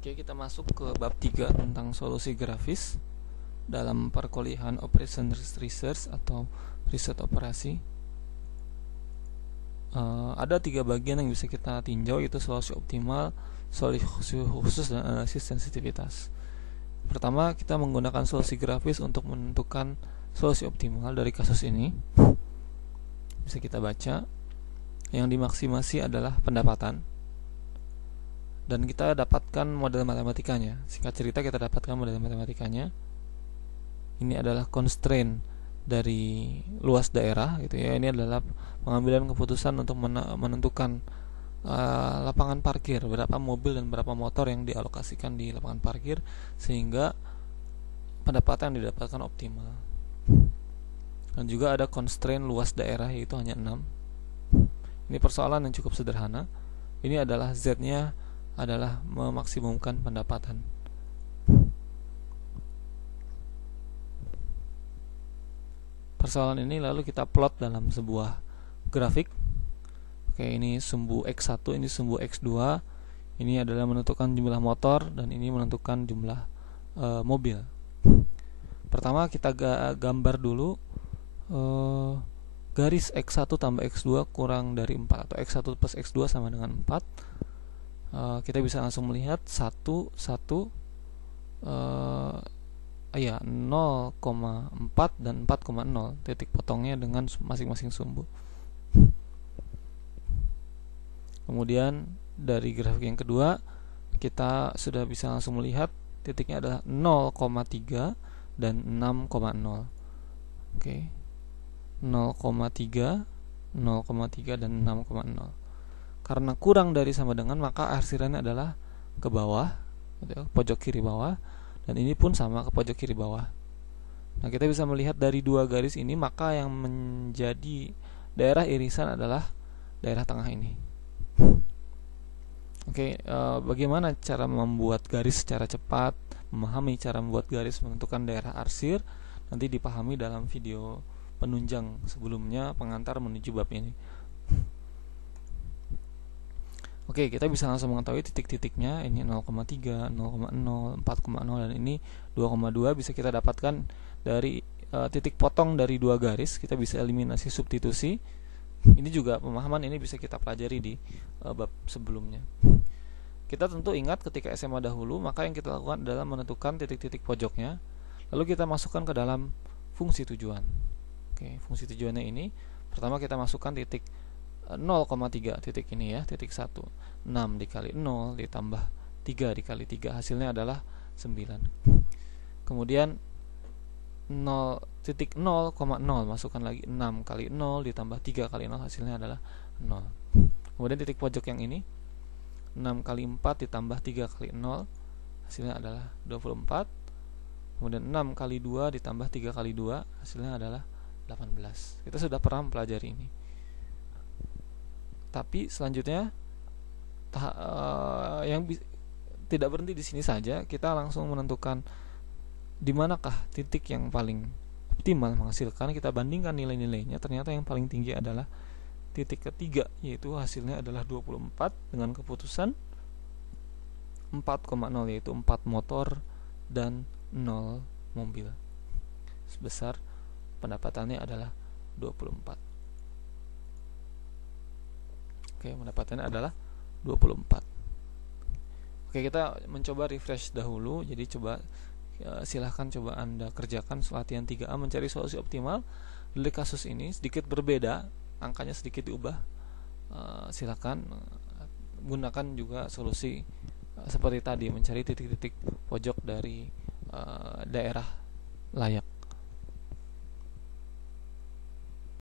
Oke, kita masuk ke bab 3 tentang solusi grafis dalam perkuliahan Operation Research atau riset operasi. Ada 3 bagian yang bisa kita tinjau, yaitu solusi optimal, solusi khusus, dan analisis sensitivitas. Pertama, kita menggunakan solusi grafis untuk menentukan solusi optimal dari kasus ini. Bisa kita baca, yang dimaksimasi adalah pendapatan, dan kita dapatkan model matematikanya. Singkat cerita, kita dapatkan model matematikanya. Ini adalah constraint dari luas daerah, gitu ya. Ini adalah pengambilan keputusan untuk menentukan lapangan parkir, berapa mobil dan berapa motor yang dialokasikan di lapangan parkir, sehingga pendapatan yang didapatkan optimal. Dan juga ada constraint luas daerah, yaitu hanya 6. Ini persoalan yang cukup sederhana. Ini adalah Z-nya adalah memaksimumkan pendapatan. Persoalan ini lalu kita plot dalam sebuah grafik. Oke, ini sumbu X1, ini sumbu X2. Ini adalah menentukan jumlah motor, dan ini menentukan jumlah mobil. Pertama kita gambar dulu garis X1 tambah X2 kurang dari 4, atau X1 plus X2 sama dengan 4. Kita bisa langsung melihat 0,4 dan 4,0 titik potongnya dengan masing-masing sumbu. Kemudian dari grafik yang kedua, kita sudah bisa langsung melihat titiknya adalah 0,3 dan 6,0. Oke. 0,3, 0,3 dan 6,0. Karena kurang dari sama dengan, maka arsirannya adalah ke bawah, pojok kiri bawah, dan ini pun sama ke pojok kiri bawah. Nah, kita bisa melihat dari dua garis ini, maka yang menjadi daerah irisan adalah daerah tengah ini. Oke, bagaimana cara membuat garis secara cepat, memahami cara membuat garis menentukan daerah arsir, nanti dipahami dalam video penunjang sebelumnya, pengantar menuju bab ini. Oke, kita bisa langsung mengetahui titik-titiknya. Ini 0,3, 0,0, 4,0, dan ini 2,2 bisa kita dapatkan dari titik potong dari dua garis. Kita bisa eliminasi substitusi. Ini juga pemahaman ini bisa kita pelajari di bab sebelumnya. Kita tentu ingat ketika SMA dahulu, maka yang kita lakukan adalah menentukan titik-titik pojoknya, lalu kita masukkan ke dalam fungsi tujuan. Oke, fungsi tujuannya ini pertama kita masukkan titik 0,3, titik ini ya, titik 1. 6 dikali 0 ditambah 3 dikali 3, hasilnya adalah 9. Kemudian 0,0 masukkan lagi 6 kali 0 ditambah 3 kali 0, hasilnya adalah 0. Kemudian titik pojok yang ini 6 kali 4 ditambah 3 kali 0, hasilnya adalah 24. Kemudian 6 kali 2 ditambah 3 kali 2, hasilnya adalah 18. Kita sudah pernah mempelajari ini. Tapi selanjutnya yang tidak berhenti di sini saja, kita langsung menentukan di manakah titik yang paling optimal menghasilkan. Kita bandingkan nilai-nilainya, ternyata yang paling tinggi adalah titik ketiga, yaitu hasilnya adalah 24 dengan keputusan 4,0, yaitu 4 motor dan 0 mobil. Sebesar pendapatannya adalah 24. Oke, pendapatannya adalah 24. Oke, kita mencoba refresh dahulu. Jadi silahkan coba Anda kerjakan latihan 3A, mencari solusi optimal dari kasus ini. Sedikit berbeda, angkanya sedikit diubah. Silahkan gunakan juga solusi seperti tadi, mencari titik-titik pojok dari daerah layak.